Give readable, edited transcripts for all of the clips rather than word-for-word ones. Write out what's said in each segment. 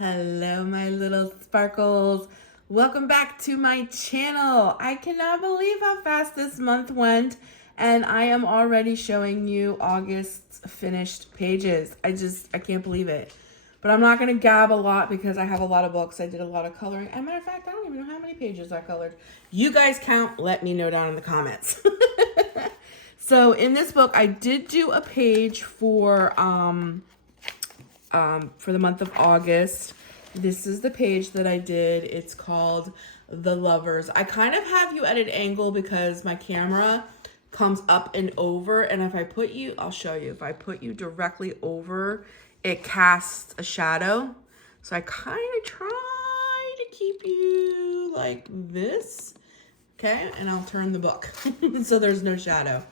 Hello, my little sparkles. Welcome back to my channel. I cannot believe how fast this month went, and I am already showing you August's finished pages. I can't believe it. But I'm not going to gab a lot because I have a lot of books. I did a lot of coloring. As a matter of fact, I don't even know how many pages I colored. You guys count. Let me know down in the comments. So in this book, I did do a page for the month of August. This is the page that I did. It's called The Lovers. I kind of have you at an angle because my camera comes up and over, and if I put you, I'll show you. If I put you directly over, it casts a shadow. So I kind of try to keep you like this. Okay, and I'll turn the book so there's no shadow.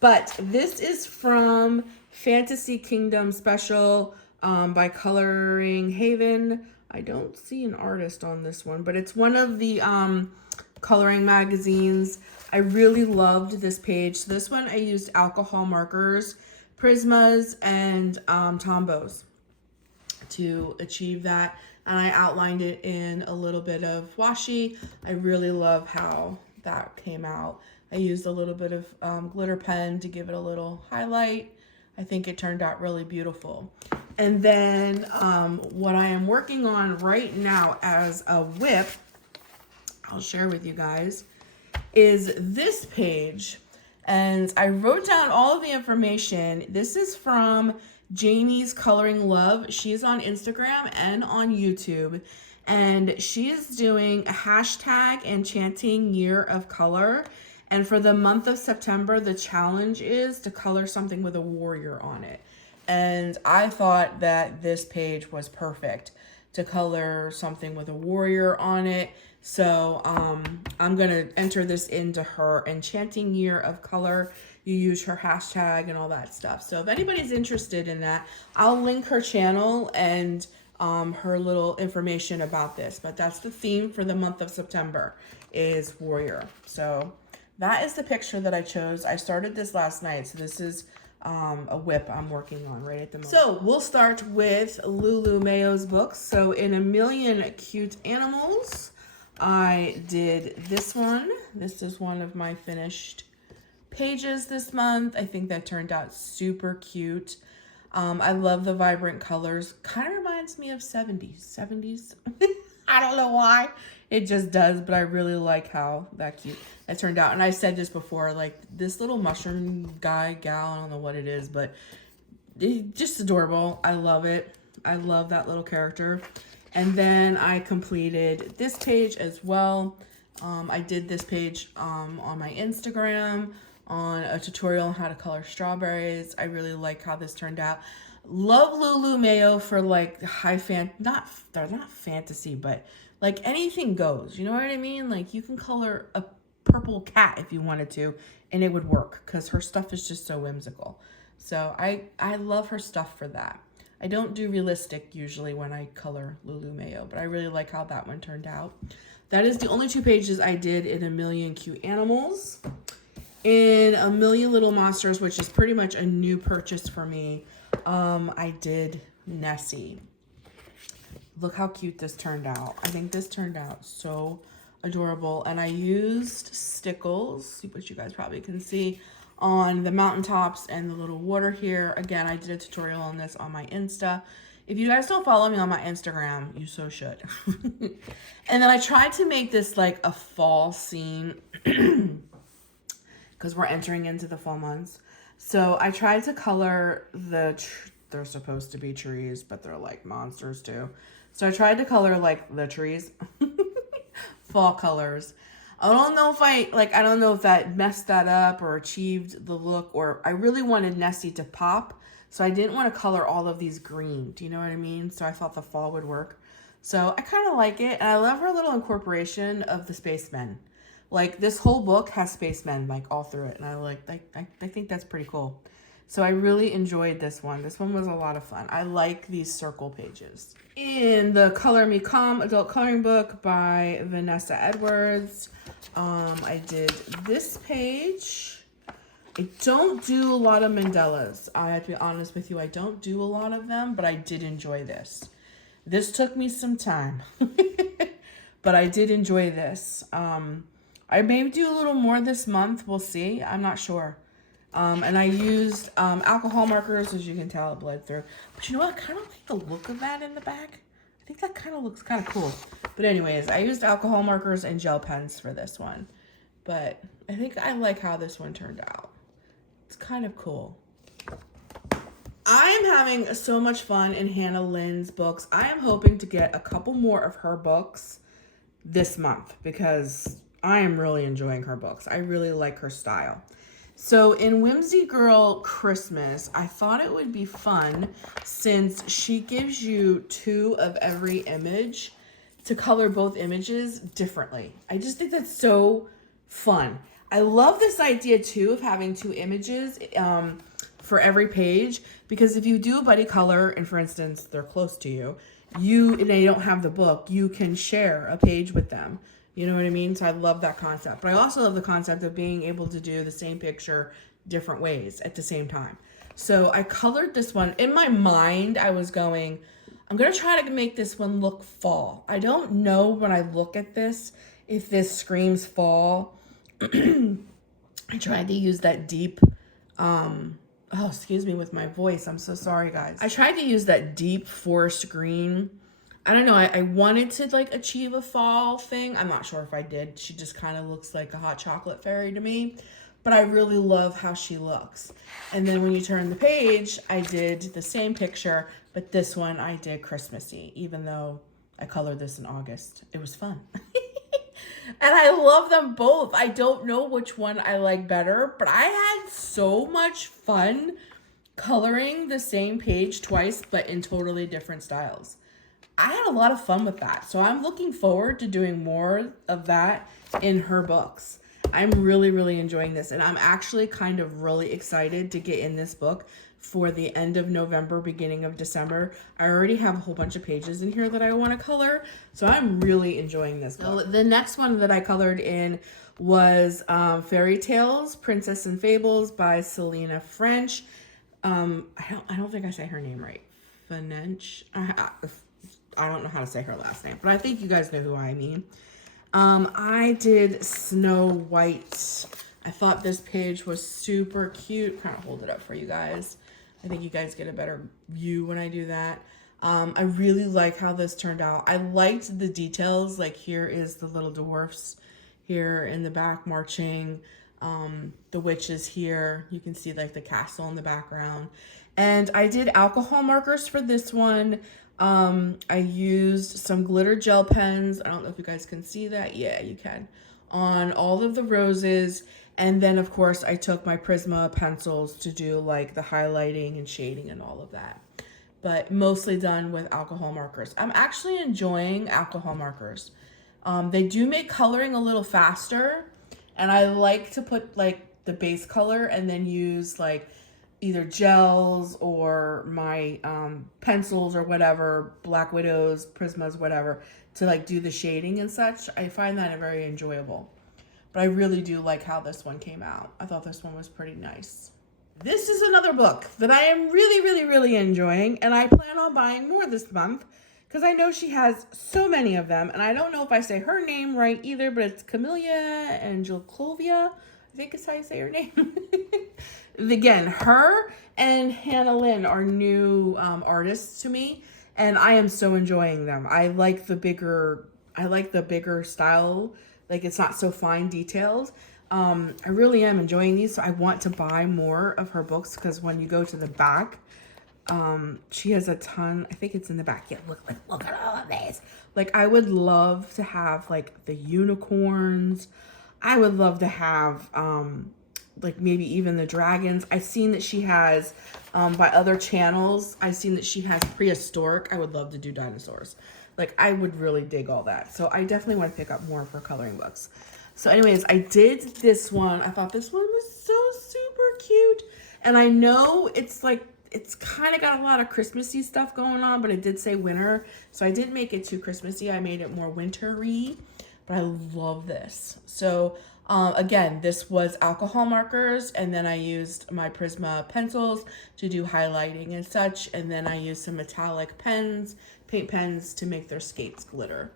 But this is from Fantasy Kingdom Special by Coloring Haven. I don't see an artist on this one, but it's one of the coloring magazines. I really loved this page. So this one I used alcohol markers, Prismas, and Tombos to achieve that. And I outlined it in a little bit of washi. I really love how that came out. I used a little bit of glitter pen to give it a little highlight. I think it turned out really beautiful. And then what I am working on right now as a whip, I'll share with you guys, is this page. And I wrote down all of the information. This is from Jamie's Coloring Love. She's on Instagram and on YouTube. And she is doing a hashtag Enchanting Year of Color. And for the month of September, the challenge is to color something with a warrior on it. And I thought that this page was perfect to color something with a warrior on it. So I'm going to enter this into her Enchanting Year of Color. You use her hashtag and all that stuff. So if anybody's interested in that, I'll link her channel and her little information about this. But that's the theme for the month of September is warrior. So that is the picture that I chose. I started this last night, so this is a whip I'm working on right at the moment. So we'll start with Lulu Mayo's books. So in A Million Cute Animals, I did this one. This is one of my finished pages this month. I think that turned out super cute. I love the vibrant colors. Kind of reminds me of 70s. I don't know why. It just does, but I really like how that turned out. And I said this before, like this little mushroom gal, I don't know what it is, but it's just adorable. I love it. I love that little character. And then I completed this page as well. I did this page on my Instagram on a tutorial on how to color strawberries. I really like how this turned out. Love Lulu Mayo for like they're not fantasy, but like anything goes, you know what I mean? Like you can color a purple cat if you wanted to, and it would work because her stuff is just so whimsical. So I love her stuff for that. I don't do realistic usually when I color Lulu Mayo, but I really like how that one turned out. That is the only 2 pages I did in A Million Cute Animals. In A Million Little Monsters, which is pretty much a new purchase for me, I did Nessie. Look how cute this turned out. I think this turned out so adorable. And I used stickles, which you guys probably can see, on the mountaintops and the little water here. Again, I did a tutorial on this on my Insta. If you guys don't follow me on my Instagram, you so should. And then I tried to make this like a fall scene because we're entering into the fall months. So I tried to color they're supposed to be trees, but they're like monsters too. So I tried to color like the trees, fall colors. I don't know if that messed that up or achieved the look, or I really wanted Nessie to pop. So I didn't want to color all of these green. Do you know what I mean? So I thought the fall would work. So I kind of like it. And I love her little incorporation of the spacemen. Like this whole book has spacemen like all through it. And I think that's pretty cool. So I really enjoyed this one. This one was a lot of fun. I like these circle pages. In the Color Me Calm adult coloring book by Vanessa Edwards, I did this page. I don't do a lot of mandalas. I have to be honest with you. I don't do a lot of them, but I did enjoy this. This took me some time, but I did enjoy this. I may do a little more this month. We'll see. I'm not sure. And I used alcohol markers, as you can tell, it bled through. But you know what? I kind of like the look of that in the back. I think that kind of looks kind of cool. But anyways, I used alcohol markers and gel pens for this one. But I think I like how this one turned out. It's kind of cool. I am having so much fun in Hannah Lynn's books. I am hoping to get a couple more of her books this month because I am really enjoying her books. I really like her style. So in Whimsy Girl Christmas, I thought it would be fun since she gives you 2 of every image to color both images differently. I just think that's so fun. I love this idea too of having 2 images for every page, because if you do a buddy color and for instance they're close to you, and they don't have the book, you can share a page with them. You know what I mean? So I love that concept. But I also love the concept of being able to do the same picture different ways at the same time. So I colored this one. In my mind, I was going, I'm going to try to make this one look fall. I don't know when I look at this if this screams fall. I tried to use that deep, oh, excuse me with my voice. I'm so sorry, guys. I tried to use that deep forest green. I don't know. I wanted to like achieve a fall thing. I'm not sure if I did. She just kind of looks like a hot chocolate fairy to me. But I really love how she looks. And then when you turn the page, I did the same picture, but this one I did Christmassy, even though I colored this in August. It was fun. And I love them both. I don't know which one I like better, but I had so much fun coloring the same page twice, but in totally different styles. I had a lot of fun with that. So I'm looking forward to doing more of that in her books. I'm really, really enjoying this. And I'm actually kind of really excited to get in this book for the end of November, beginning of December. I already have a whole bunch of pages in here that I want to color. So I'm really enjoying this book. So the next one that I colored in was Fairy Tales, Princess and Fables by Selena French. I don't think I say her name right. Fenech. I don't know how to say her last name, but I think you guys know who I mean. I did Snow White. I thought this page was super cute. I'm trying to hold it up for you guys. I think you guys get a better view when I do that. I really like how this turned out. I liked the details. Like here is the little dwarfs here in the back marching. The witches here. You can see like the castle in the background. And I did alcohol markers for this one. I used some glitter gel pens. I don't know if you guys can see that. Yeah, you can. On all of the roses. And then, of course, I took my Prisma pencils to do like the highlighting and shading and all of that. But mostly done with alcohol markers. I'm actually enjoying alcohol markers. They do make coloring a little faster. And I like to put like the base color and then use like either gels or my pencils or whatever, Black Widows, Prismas, whatever, to like do the shading and such. I find that very enjoyable. But I really do like how this one came out. I thought this one was pretty nice. This is another book that I am really, really, really enjoying, and I plan on buying more this month because I know she has so many of them, and I don't know if I say her name right either, but it's Camellia Angelclovia. I think it's how you say her name. Again, her and Hannah Lynn are new artists to me, and I am so enjoying them. I like the bigger style. Like it's not so fine detailed. I really am enjoying these. So I want to buy more of her books because when you go to the back, she has a ton. I think it's in the back. Yeah, look at all of these. Like I would love to have like the unicorns. I would love to have like maybe even the dragons. I've seen that she has by other channels. I've seen that she has prehistoric. I would love to do dinosaurs. Like I would really dig all that. So I definitely want to pick up more of her coloring books. So anyways, I did this one. I thought this one was so super cute. And I know it's like, it's kind of got a lot of Christmassy stuff going on, but it did say winter. So I didn't make it too Christmassy. I made it more wintery, but I love this. So again, this was alcohol markers, and then I used my Prisma pencils to do highlighting and such. And then I used some metallic pens paint pens to make their skates glitter.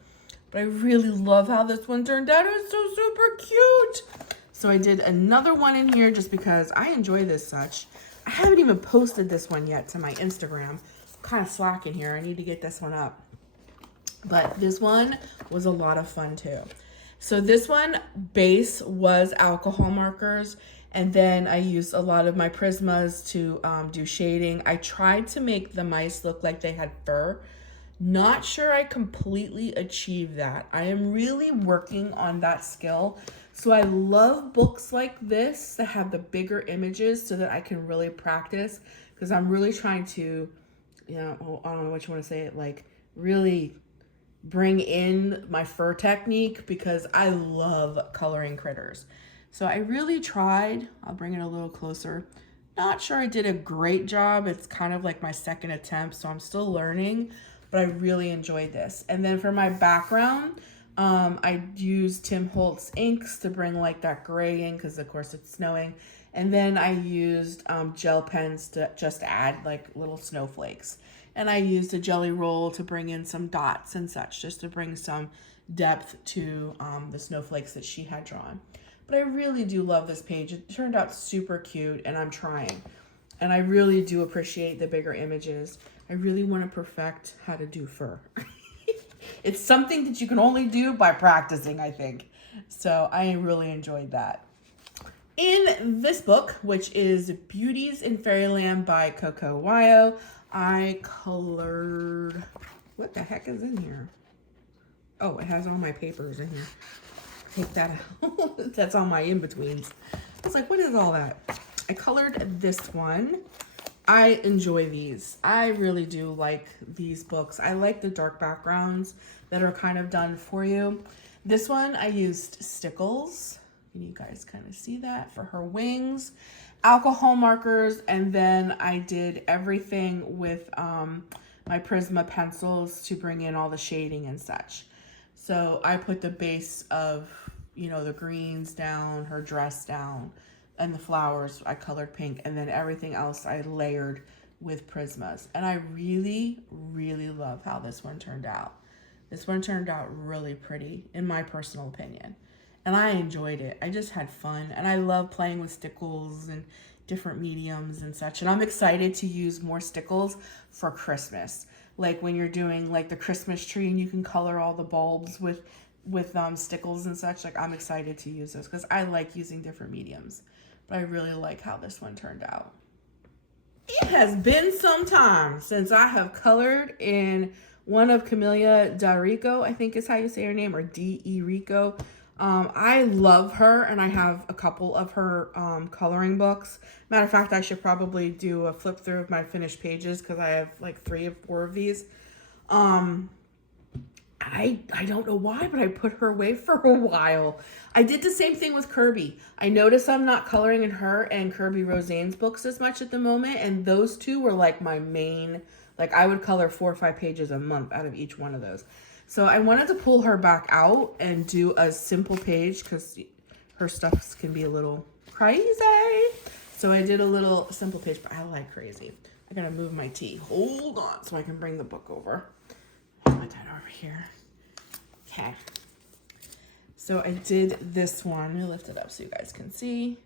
But I really love how this one turned out. It's so super cute. So I did another one in here just because I enjoy this such. I haven't even posted this one yet to my Instagram. I'm kind of slacking here. I need to get this one up. But this one was a lot of fun too. So this one base was alcohol markers. And then I used a lot of my Prismas to do shading. I tried to make the mice look like they had fur. Not sure I completely achieved that. I am really working on that skill. So I love books like this that have the bigger images so that I can really practice, because I'm really trying to, you know, I don't know what you want to say it, like really bring in my fur technique, because I love coloring critters. So I really tried. I'll bring it a little closer. Not sure I did a great job. It's kind of like my second attempt, so I'm still learning. But I really enjoyed this. And then for my background, I used Tim Holtz inks to bring like that gray in, because of course it's snowing. And then I used gel pens to just add like little snowflakes. And I used a jelly roll to bring in some dots and such, just to bring some depth to the snowflakes that she had drawn. But I really do love this page. It turned out super cute, and I'm trying. And I really do appreciate the bigger images. I really want to perfect how to do fur. It's something that you can only do by practicing, I think. So I really enjoyed that. In this book, which is Beauties in Fairyland by Coco Wyo, I colored, what the heck is in here? Oh, it has all my papers in here. Take that out. That's all my in-betweens. I was like, what is all that? I colored this one. I enjoy these. I really do like these books. I like the dark backgrounds that are kind of done for you. This one, I used stickles. Can you guys kind of see that for her wings? Alcohol markers, and then I did everything with my Prisma pencils to bring in all the shading and such. So I put the base of, you know, the greens down, her dress down, and the flowers I colored pink, and then everything else I layered with Prismas. And I really, really love how this one turned out. This one turned out really pretty, in my personal opinion. And I enjoyed it. I just had fun. And I love playing with stickles and different mediums and such. And I'm excited to use more stickles for Christmas. Like when you're doing like the Christmas tree and you can color all the bulbs with stickles and such. Like I'm excited to use those because I like using different mediums. But I really like how this one turned out. It has been some time since I have colored in one of Camellia D'Arico, I think is how you say her name, or D.E.Rico. I love her, and I have a couple of her coloring books. Matter of fact, I should probably do a flip through of my finished pages because I have like 3 or 4 of these. I don't know why, but I put her away for a while. I did the same thing with Kirby. I noticed I'm not coloring in her and Kirby Roseanne's books as much at the moment, and those two were like my main, like I would color 4 or 5 pages a month out of each one of those. So I wanted to pull her back out and do a simple page because her stuff can be a little crazy. So I did a little simple page, but I like crazy. I gotta move my tea. Hold on so I can bring the book over. Put that over here. Okay. So I did this one. Let me lift it up so you guys can see.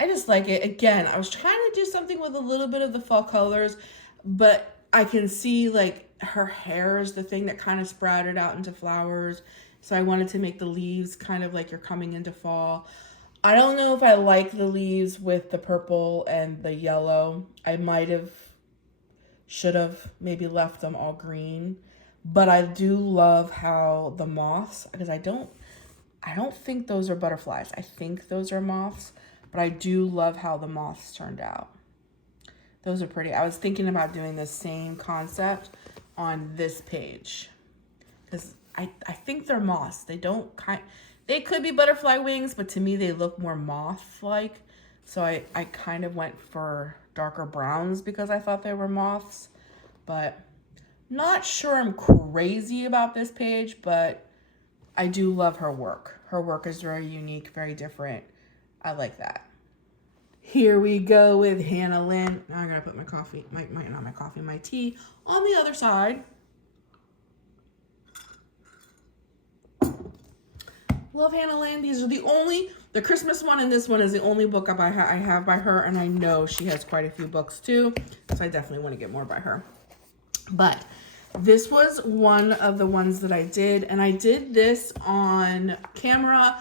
I just like it. Again, I was trying to do something with a little bit of the fall colors, but I can see like her hair is the thing that kind of sprouted out into flowers. So I wanted to make the leaves kind of like you're coming into fall. I don't know if I like the leaves with the purple and the yellow. I should have maybe left them all green. But I do love how the moths, because I don't think those are butterflies. I think those are moths, but I do love how the moths turned out. Those are pretty. I was thinking about doing the same concept on this page because I think they're moths. They could be butterfly wings, but to me they look more moth-like. So I kind of went for darker browns because I thought they were moths, but not sure I'm crazy about this page, but I do love her work. Her work is very unique, very different. I like that. Here we go with Hannah Lynn. Now I gotta put my tea on the other side. Love Hannah Lynn. These are the Christmas one and this one is the only book I have by her, and I know she has quite a few books too, so I definitely want to get more by her. But this was one of the ones that I did, and I did this on camera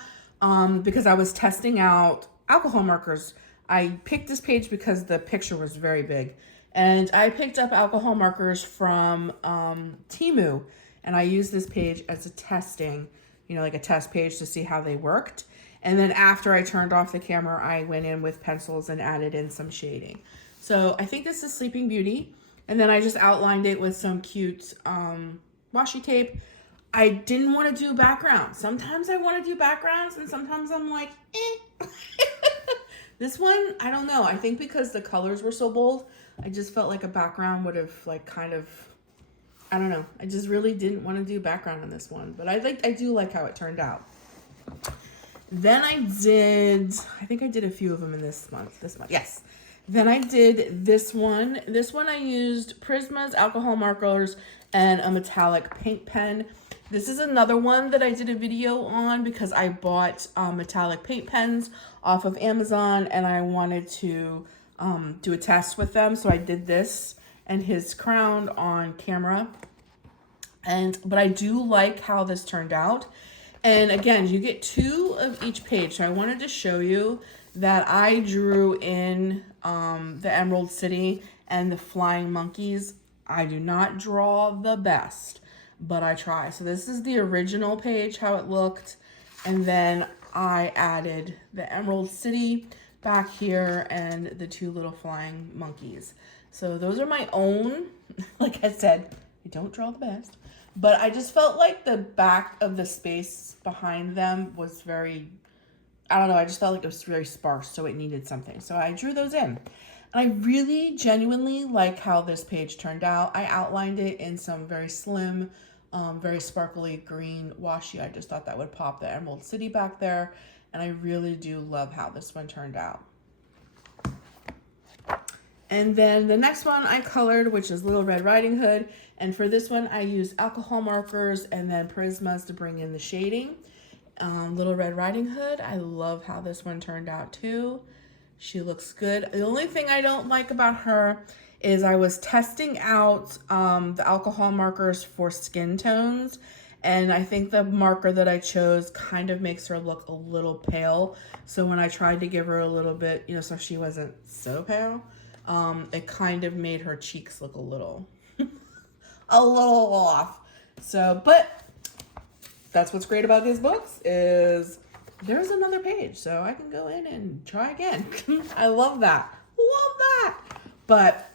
because I was testing out alcohol markers. I picked this page because the picture was very big, and I picked up alcohol markers from Temu, and I used this page as a testing, like a test page to see how they worked. And then after I turned off the camera, I went in with pencils and added in some shading. So I think this is Sleeping Beauty. And then I just outlined it with some cute washi tape. I didn't want to do backgrounds. Sometimes I want to do backgrounds and sometimes I'm like, eh. This one, I don't know. I think because the colors were so bold, I just felt like a background would have I don't know. I just really didn't want to do background on this one, but I do like how it turned out. Then I think I did a few of them in this month. Yes. Then I did this one. This one I used Prismas, alcohol markers, and a metallic paint pen. This is another one that I did a video on because I bought metallic paint pens off of Amazon and I wanted to do a test with them. So I did this and his crown on camera. But I do like how this turned out. And again, you get 2 of each page. So I wanted to show you that I drew in the Emerald City and the flying monkeys. I do not draw the best, but I try. So this is the original page, how it looked. And then I added the Emerald City back here and the 2 little flying monkeys. So those are my own. Like I said, I don't draw the best, but I just felt like the back of the space behind them was very, I don't know, I just felt like it was very sparse, so it needed something. So I drew those in. And I really genuinely like how this page turned out. I outlined it in some very slim, very sparkly green washi. I just thought that would pop the Emerald City back there. And I really do love how this one turned out. And then the next one I colored, which is Little Red Riding Hood. And for this one, I used alcohol markers and then Prismas to bring in the shading. Little Red Riding Hood, I love how this one turned out too. She looks good. The only thing I don't like about her is I was testing out the alcohol markers for skin tones. And I think the marker that I chose kind of makes her look a little pale. So when I tried to give her a little bit, so she wasn't so pale, it kind of made her cheeks look a little off. So, but that's what's great about these books is there's another page, so I can go in and try again. I love that. But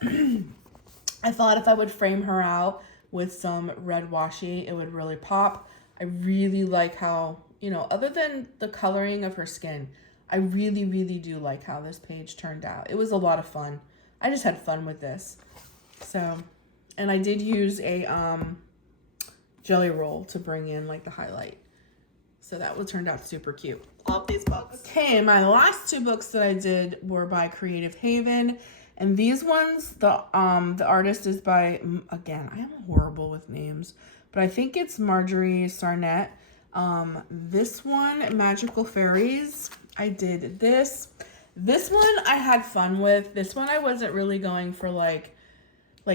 I thought if I would frame her out with some red washi, it would really pop. I really like how, other than the coloring of her skin, I really, really do like how this page turned out. It was a lot of fun. I just had fun with this. So, and I did use a jelly roll to bring in like the highlight. So that turned out super cute. Love these books. Okay, my last 2 books that I did were by Creative Haven. And these ones, the artist is by, again, I am horrible with names, but I think it's Marjorie Sarnett. This one, Magical Fairies, I did this. This one I had fun with. This one I wasn't really going for like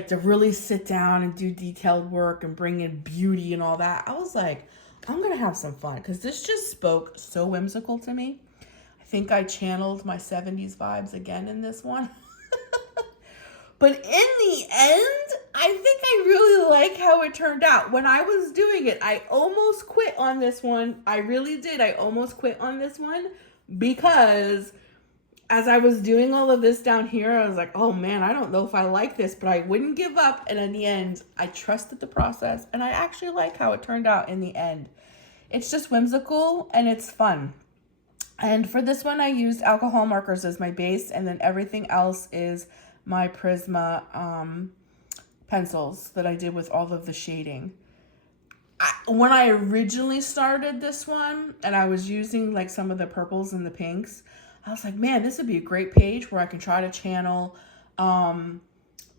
to really sit down and do detailed work and bring in beauty and all that. I was like, I'm going to have some fun because this just spoke so whimsical to me. I think I channeled my 70s vibes again in this one. But in the end, I think I really like how it turned out. When I was doing it, I almost quit on this one. I really did. I almost quit on this one because as I was doing all of this down here, I was like, oh man, I don't know if I like this, but I wouldn't give up. And in the end, I trusted the process and I actually like how it turned out in the end. It's just whimsical and it's fun. And for this one, I used alcohol markers as my base, and then everything else is my Prisma pencils that I did with all of the shading. When I originally started this one and I was using like some of the purples and the pinks, I was like, man, this would be a great page where I can try to channel, oh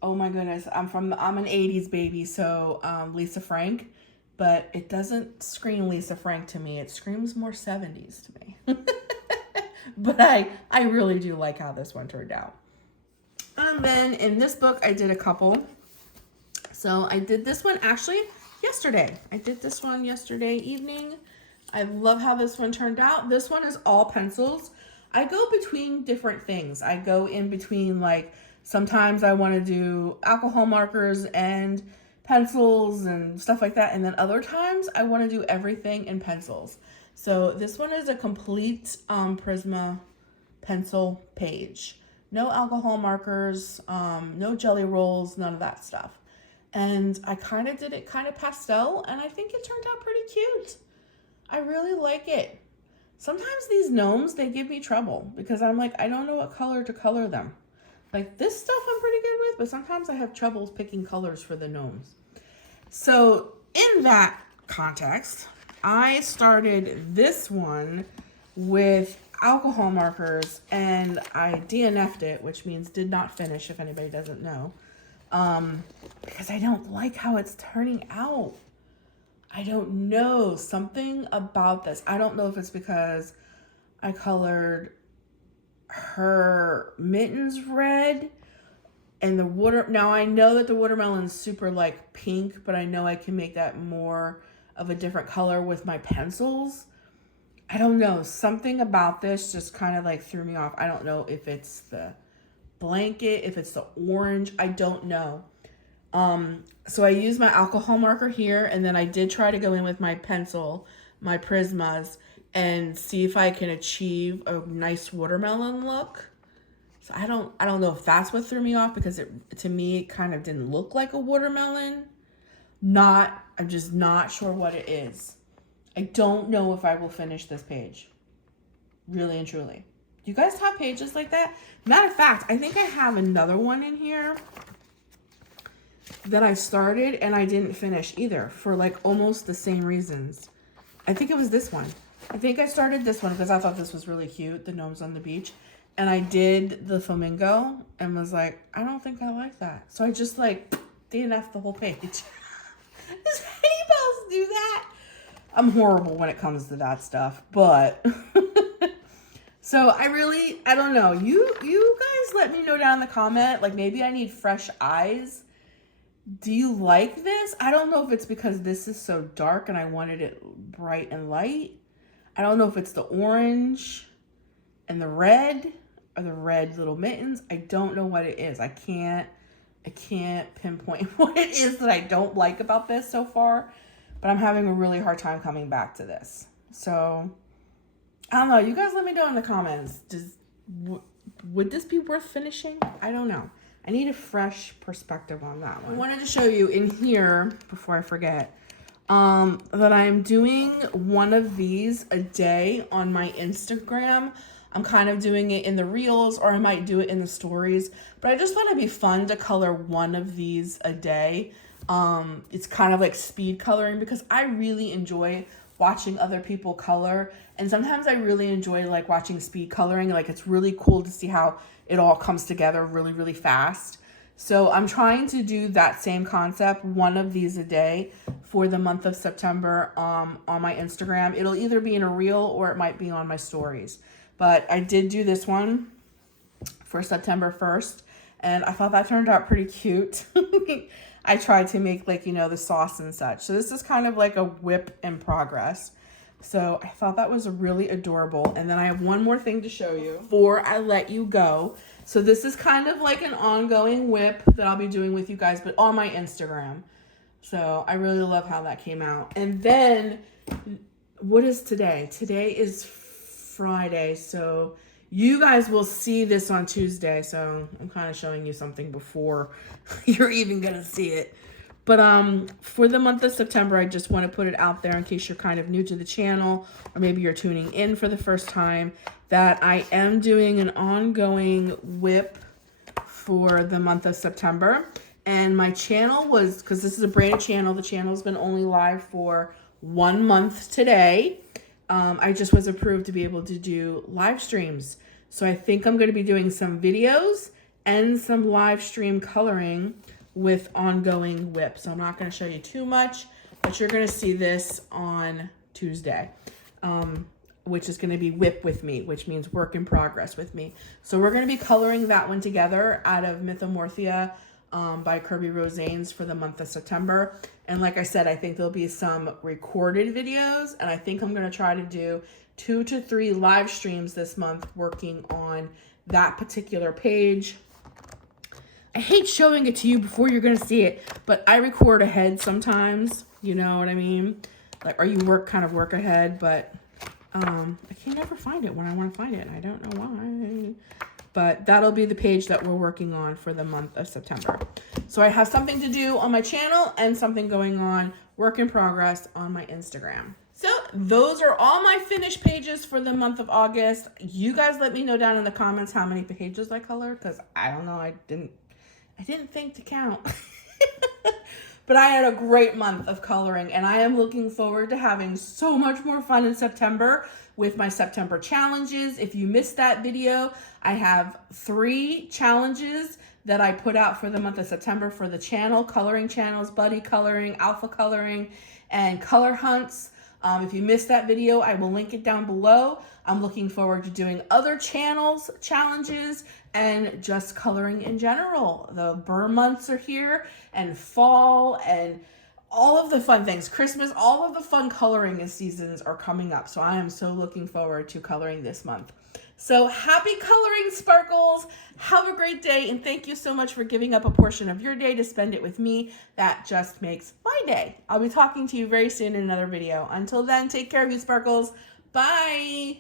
my goodness, I'm an 80s baby, so Lisa Frank. but it doesn't scream Lisa Frank to me. It screams more 70s to me. But I really do like how this one turned out. And then in this book, I did a couple. So I did this one actually yesterday. I did this one yesterday evening. I love how this one turned out. This one is all pencils. I go between different things. I go in between, like, sometimes I want to do alcohol markers and pencils and stuff like that. And then other times I want to do everything in pencils. So this one is a complete Prisma pencil page. No alcohol markers, no jelly rolls, none of that stuff. And I kind of did it kind of pastel, and I think it turned out pretty cute. I really like it. Sometimes these gnomes, they give me trouble because I'm like, I don't know what color to color them. Like this stuff I'm pretty good with, but sometimes I have troubles picking colors for the gnomes. So in that context, I started this one with alcohol markers and I DNF'd it, which means did not finish, if anybody doesn't know, because I don't like how it's turning out. I don't know, something about this. I don't know if it's because I colored her mittens red and the water. Now I know that the watermelon's super like pink, but I know I can make that more of a different color with my pencils. I don't know, something about this just kind of like threw me off. I don't know if it's the blanket, if it's the orange, I don't know. So I used my alcohol marker here, and then I did try to go in with my pencil, my Prismas, and see if I can achieve a nice watermelon look. So I don't know if that's what threw me off, because to me it kind of didn't look like a watermelon. I'm just not sure what it is. I don't know if I will finish this page. Really and truly. Do you guys have pages like that? Matter of fact, I think I have another one in here that I started and I didn't finish either for like almost the same reasons. I think it was this one. I think I started this one because I thought this was really cute, the gnomes on the beach. And I did the flamingo and was like, I don't think I like that. So I just like DNF'd the whole page. Does anybody else do that? I'm horrible when it comes to that stuff, but so I don't know. You guys let me know down in the comment, like maybe I need fresh eyes. Do you like this? I don't know if it's because this is so dark and I wanted it bright and light. I don't know if it's the orange and the red or the red little mittens. I don't know what it is. I can't pinpoint what it is that I don't like about this so far, but I'm having a really hard time coming back to this. So I don't know. You guys let me know in the comments. Would this be worth finishing? I don't know. I need a fresh perspective on that one. I wanted to show you in here, before I forget, that I'm doing one of these a day on my Instagram. I'm kind of doing it in the reels, or I might do it in the stories, but I just thought it'd be fun to color one of these a day. It's kind of like speed coloring because I really enjoy watching other people color, and sometimes I really enjoy like watching speed coloring. Like it's really cool to see how it all comes together really, really fast. So I'm trying to do that same concept, one of these a day for the month of September on my Instagram. It'll either be in a reel or it might be on my stories. But I did do this one for September 1st, and I thought that turned out pretty cute. I tried to make like, the sauce and such. So this is kind of like a whip in progress. So I thought that was really adorable. And then I have one more thing to show you before I let you go. So this is kind of like an ongoing whip that I'll be doing with you guys, but on my Instagram. So I really love how that came out. And then what is today? Today is Friday. So you guys will see this on Tuesday. So I'm kind of showing you something before you're even going to see it. But for the month of September, I just want to put it out there in case you're kind of new to the channel, or maybe you're tuning in for the first time, that I am doing an ongoing whip for the month of September. And my channel was, because this is a brand new channel, the channel's been only live for 1 month today. I just was approved to be able to do live streams. So I think I'm going to be doing some videos and some live stream coloring with ongoing whip. So I'm not going to show you too much, but you're going to see this on Tuesday, which is going to be Whip with me, which means work in progress with me. So we're going to be coloring that one together out of Mythomorphia by Kirby Rosanes for the month of September. And like I said, I think there'll be some recorded videos, and I think I'm going to try to do 2 to 3 live streams this month working on that particular page. I hate showing it to you before you're going to see it, but I record ahead sometimes, you know what I mean? Like, or you work ahead, but I can never find it when I want to find it, and I don't know why. But that'll be the page that we're working on for the month of September. So I have something to do on my channel and something going on, work in progress, on my Instagram. So those are all my finished pages for the month of August. You guys let me know down in the comments how many pages I colored, because I don't know, I didn't think to count. But I had a great month of coloring, and I am looking forward to having so much more fun in September with my September challenges. If you missed that video, I have 3 challenges that I put out for the month of September for the channel, coloring channels, buddy coloring, alpha coloring, and color hunts. If you missed that video, I will link it down below. I'm looking forward to doing other channels, challenges, and just coloring in general. The burr months are here, and fall, and all of the fun things. Christmas, all of the fun coloring seasons are coming up. So I am so looking forward to coloring this month. So happy coloring, Sparkles. Have a great day, and thank you so much for giving up a portion of your day to spend it with me. That just makes my day. I'll be talking to you very soon in another video. Until then, take care of you, Sparkles. Bye.